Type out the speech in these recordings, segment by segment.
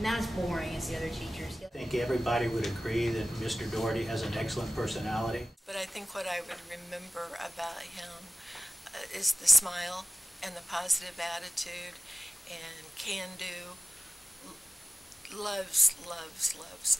not as boring as the other teachers. I think everybody would agree that Mr. Doherty has an excellent personality. But I think what I would remember about him is the smile and the positive attitude and can-do. Loves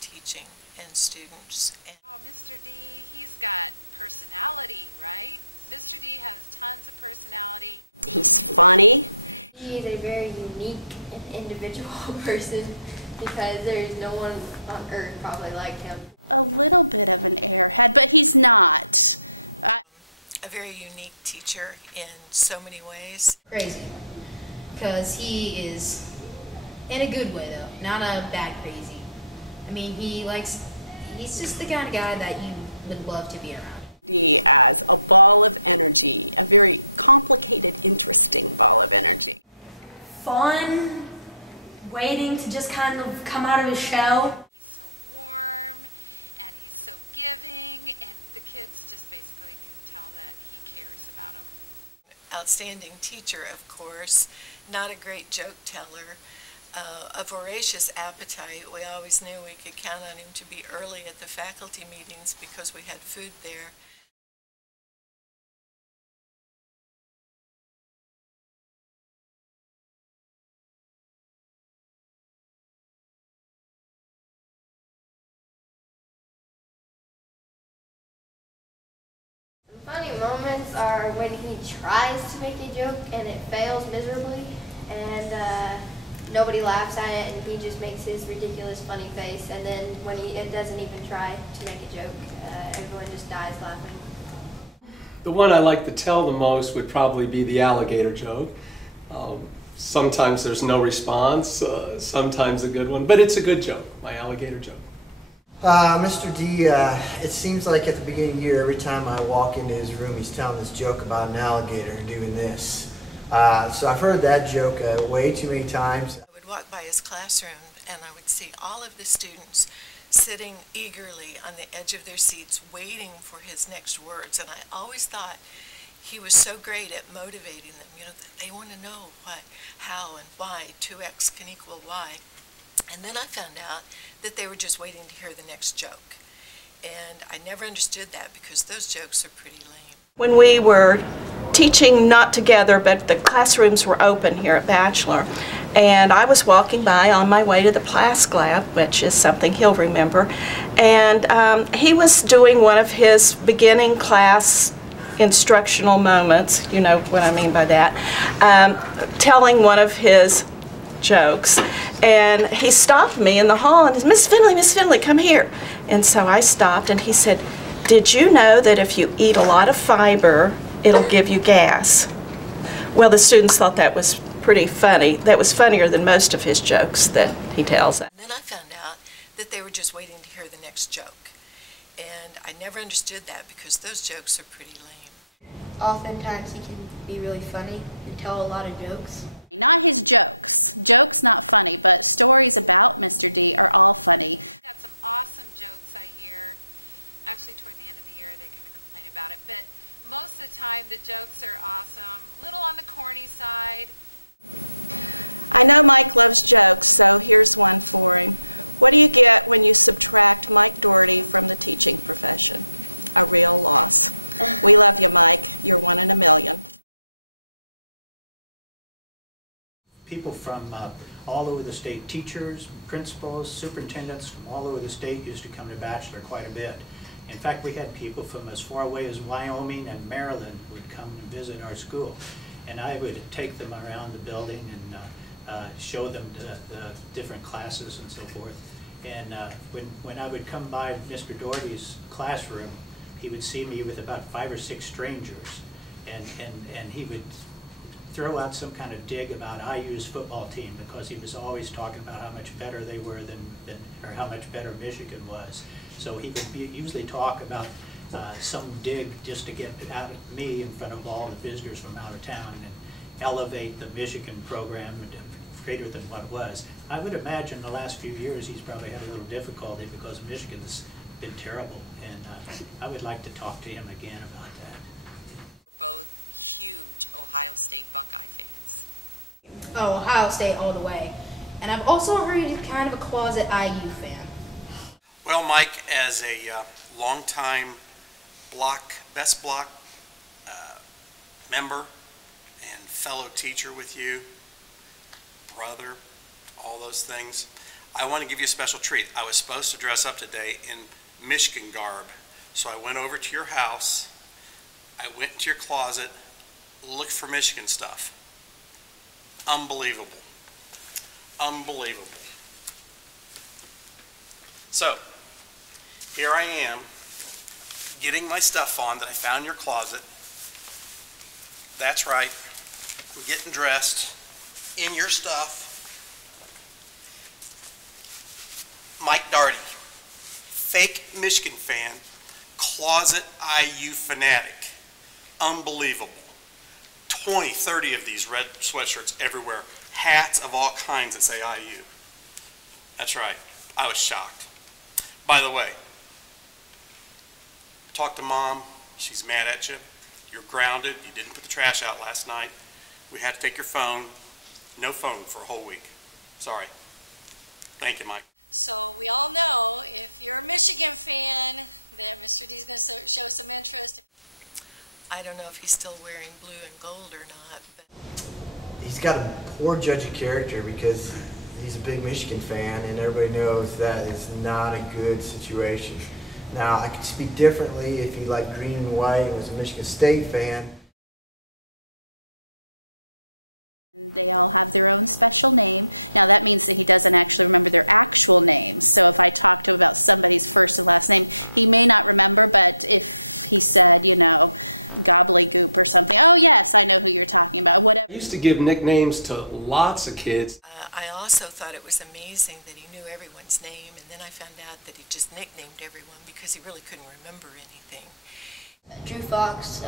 teaching and students. Oh, Mr. D, he's got personality, right? Mr. D has tons of personality. He's funny. He's a very unique and individual person because there's no one on earth probably like him. A little bit of an airhead, but he's not. A very unique teacher in so many ways. Crazy, because he is, in a good way though, not a bad crazy. I mean, he's just the kind of guy that you would love to be around. He has a ball of energy, a very complicated, interesting ball of energy. Fun, waiting to just kind of come out of his shell. He's so warm and he's so giving, and the kids just basically can tell that he cares about them. Outstanding teacher, of course, not a great joke teller. A voracious appetite. We always knew we could count on him to be early at the faculty meetings because we had food there. Funny moments are when he tries to make a joke and it fails miserably, and nobody laughs at it, and he just makes his ridiculous funny face, and then when it doesn't even try to make a joke, everyone just dies laughing. The one I like to tell the most would probably be the alligator joke. Sometimes there's no response, sometimes a good one, but it's a good joke, my alligator joke. Mr. D, it seems like at the beginning of the year, every time I walk into his room, he's telling this joke about an alligator doing this. So I've heard that joke way too many times. I would walk by his classroom and I would see all of the students sitting eagerly on the edge of their seats waiting for his next words, and I always thought he was so great at motivating them. You know, they want to know what, how, and why 2x can equal y. And then I found out that they were just waiting to hear the next joke. And I never understood that because those jokes are pretty lame. When we were teaching not together, but the classrooms were open here at Batchelor, and I was walking by on my way to the Plask Lab, which is something he'll remember, and he was doing one of his beginning class instructional moments, you know what I mean by that, telling one of his jokes, and he stopped me in the hall and said, Miss Finley, come here. And so I stopped, and he said, did you know that if you eat a lot of fiber, it'll give you gas? Well, the students thought that was pretty funny. That was funnier than most of his jokes that he tells. And then I found out that they were just waiting to hear the next joke. And I never understood that because those jokes are pretty lame. Oftentimes he can be really funny and tell a lot of jokes. Not his jokes. Jokes not funny, but stories about Mr. D are all funny. Got some awesome jokes I hear. Actually, toward the end of the year, they kind of complain about it, but most of the time the jokes are awesome. A little on the corny side. I know Mike loves jokes, so here's one for him. What do you get when you subtract Mike Doherty from the teaching profession? A real loss. We love you, Mike. You're one in a million. People from all over the state, teachers, principals, superintendents from all over the state used to come to Batchelor quite a bit. In fact, we had people from as far away as Wyoming and Maryland would come and visit our school. And I would take them around the building and show them the different classes and so forth. And when I would come by Mr. Doherty's classroom, he would see me with about 5 or 6 strangers. And he would throw out some kind of dig about IU's football team because he was always talking about how much better they were or how much better Michigan was. So he would usually talk about some dig just to get out of me in front of all the visitors from out of town and elevate the Michigan program greater than what it was. I would imagine the last few years he's probably had a little difficulty because Michigan's been terrible, and I would like to talk to him again about that. We're both huge Ohio State Buckeye fans. Oh, Ohio State all the way. And I've also heard he's kind of a closet IU fan. Well, Mike, as a longtime Best Block member and fellow teacher with you, brother, all those things, I want to give you a special treat. I was supposed to dress up today in Michigan garb, so I went over to your house, I went into your closet, looked for Michigan stuff. Unbelievable. Unbelievable. So, here I am, getting my stuff on that I found in your closet. That's right, we're getting dressed in your stuff. Mike Doherty, fake Michigan fan, closet IU fanatic. Unbelievable. 20, 30 of these red sweatshirts everywhere. Hats of all kinds that say IU. That's right, I was shocked. By the way, talk to Mom, she's mad at you. You're grounded, you didn't put the trash out last night. We had to take your phone. No phone for a whole week. Sorry. Thank you, Mike. So we all know if you're a Michigan fan that Mr. D's going to show some interest. I don't know if he's still wearing blue and gold or not. But He's got a poor judge of character because he's a big Michigan fan and everybody knows that is not a good situation. Now, I could speak differently if he liked green and white and was a Michigan State fan. They all have their own special name. Now that means that he doesn't actually remember their actual names. So if I talk to him about somebody's first and last name, he may not remember, but if he said, you know, gobbledygook or something, oh yes, I know who you're talking about, whatever. I used to give nicknames to lots of kids. I also thought it was amazing that he knew everyone's name, and then I found out that he just nicknamed everyone because he really couldn't remember anything. Drew Fox,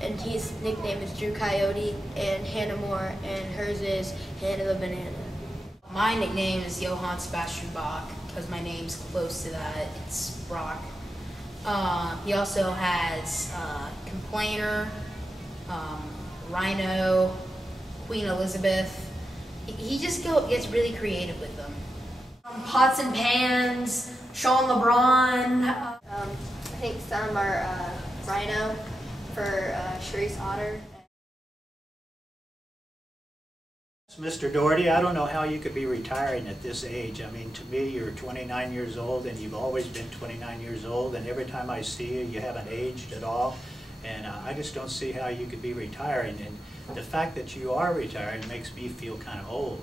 and his nickname is Drew Coyote, and Hannah Moore, and hers is Hannah the Banana. My nickname is Johann Sebastian Bach because my name's close to that. It's Brock. He also has Complainer, Rhino, Queen Elizabeth. He just gets really creative with them. Pots and pans, Sean LeBron. I think some are Rhino for Sharice Otter. Mr. Doherty, I don't know how you could be retiring at this age. I mean, to me, you're 29 years old, and you've always been 29 years old, and every time I see you, you haven't aged at all. And I just don't see how you could be retiring. And the fact that you are retiring makes me feel kind of old.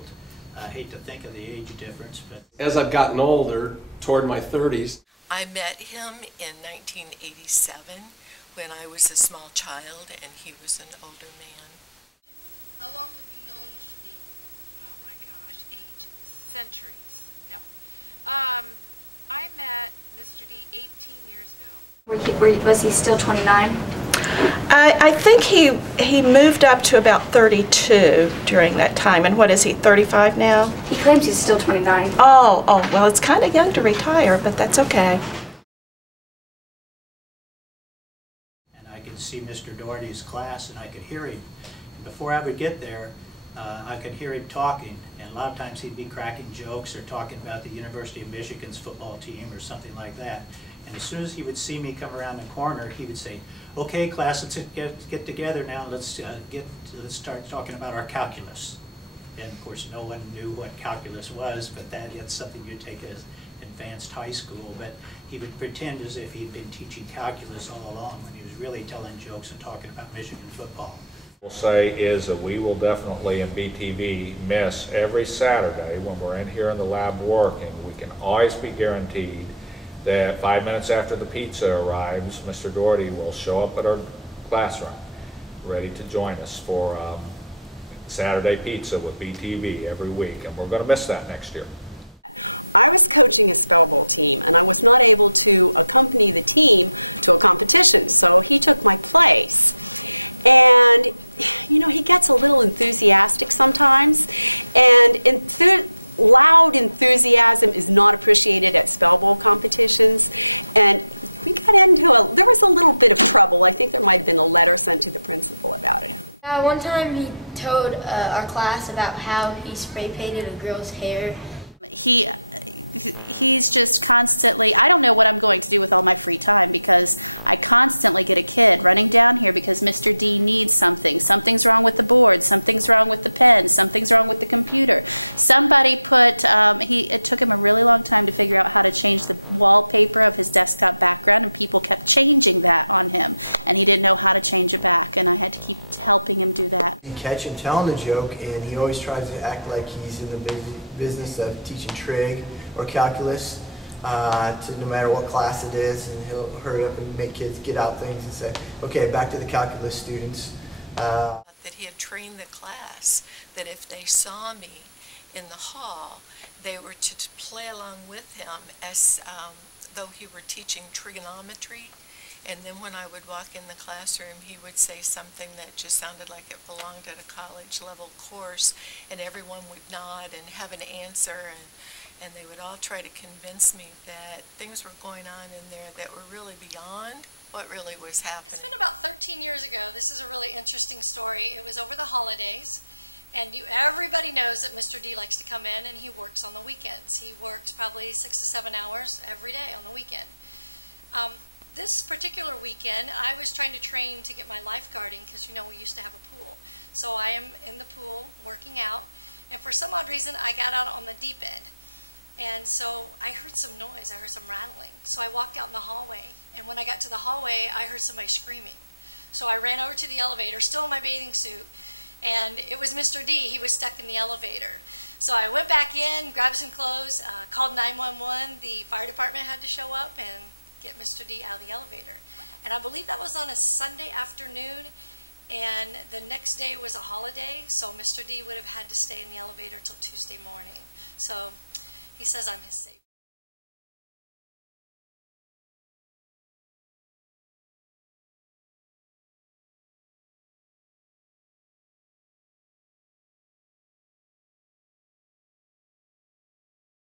I hate to think of the age difference, but... As I've gotten older, toward my 30s, I met him in 1987 when I was a small child and he was an older man. How long have you known Mr. D? Oh my gosh, ages, centuries. No. I met Mr. D 18 years ago. Was he still 29? I think he moved up to about 32 during that time. And what is he, 35 now? He claims he's still 29. Oh, well, it's kind of young to retire, but that's okay. And I could see Mr. Doherty's class, and I could hear him. And before I would get there, I could hear him talking, and a lot of times he'd be cracking jokes or talking about the University of Michigan's football team or something like that. And as soon as he would see me come around the corner, he would say, "Okay, class, let's get together now. Let's start talking about our calculus." And of course, no one knew what calculus was, but it's something you take as advanced high school. But he would pretend as if he'd been teaching calculus all along when he was really telling jokes and talking about Michigan football. We'll say is that we will definitely in BTV miss every Saturday when we're in here in the lab working. We can always be guaranteed that 5 minutes after the pizza arrives, Mr. Doherty will show up at our classroom ready to join us for Saturday pizza with BTV every week, and we're going to miss that next year. I was coaching a spell bowl team, and I was not able to accompany the team to a competition, so he took my place. And, you know, he gets a little enthusiastic sometimes, and loud enthusiasm is not appreciated at spell bowl competitions. And we got into there was a little bit of trouble. I think there might have been a letter sent to the principal about it. One time he told our class about how he spray painted a girl's hair. He's just constantly, I don't know what I'm going to do with all my free time, because I constantly get a kid running down here because Mr. D needs something. Something's wrong with the board, something's wrong with the pen, something's wrong with the computer. Somebody put, it took him a really long time to figure out how to change the wallpaper of his desktop background, and people kept changing that on him, and he didn't know how to change it back, and I had to keep helping him do that. You catch him telling a joke, and he always tries to act like he's in the business of teaching trig or calculus to no matter what class it is, and he'll hurry up and make kids get out things and say, okay, back to the calculus students. That he had trained the class that if they saw me in the hall, they were to play along with him as though he were teaching trigonometry. And then when I would walk in the classroom, he would say something that just sounded like it belonged at a college level course, and everyone would nod and have an answer, and they would all try to convince me that things were going on in there that were really beyond what really was happening. It's been about 13 years ago. This is a really interesting story. It was over the holidays, and everybody knows that Mr. D likes to come in and he works on the weekends. He works probably 6 to 7 hours every day on the weekend. This particular weekend, I was trying to train to get my lifeguarding, because you know we used to have a pool. So I am in the pool working out, and for some odd reason I got out on the deep end. And so I heard some noise, I heard some rattling. So I walked out in the hallway, and when I got to the hallway I heard somebody screaming. So I ran over to the elevator, still in my bathing suit, and it was Mr. D. He was stuck in the elevator. So I went back in, grabbed some clothes, called 911. The fire department had to show up and get Mr. D out of the elevator. And I believe that was on a Sunday afternoon, and the next day was a holiday, so Mr. D would have had to stay in the elevator till Tuesday morning. So he says I'm his savior.